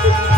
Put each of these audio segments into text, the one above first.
Thank you.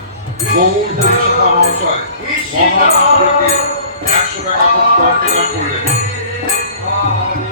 মহাশয় মহাপ্রীতির একশো টাকা প্রস্তাব করলেন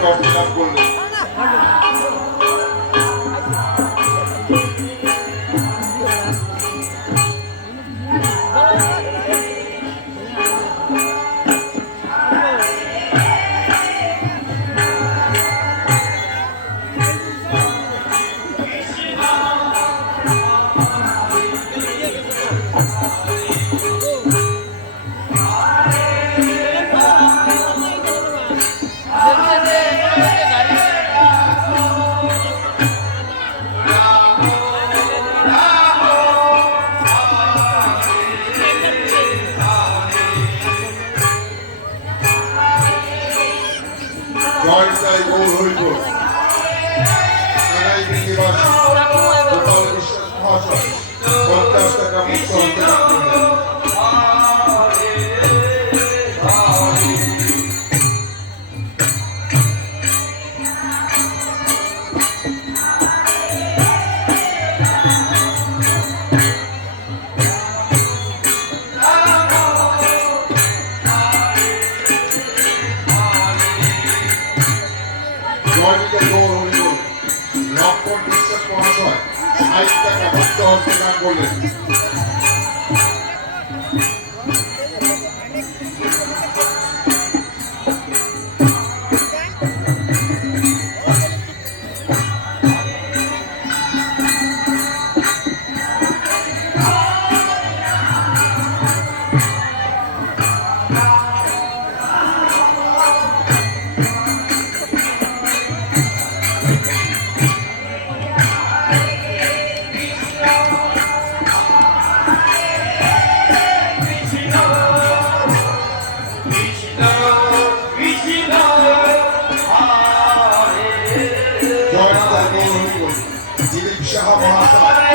Gracias. I'm that Thank you. Schau mal.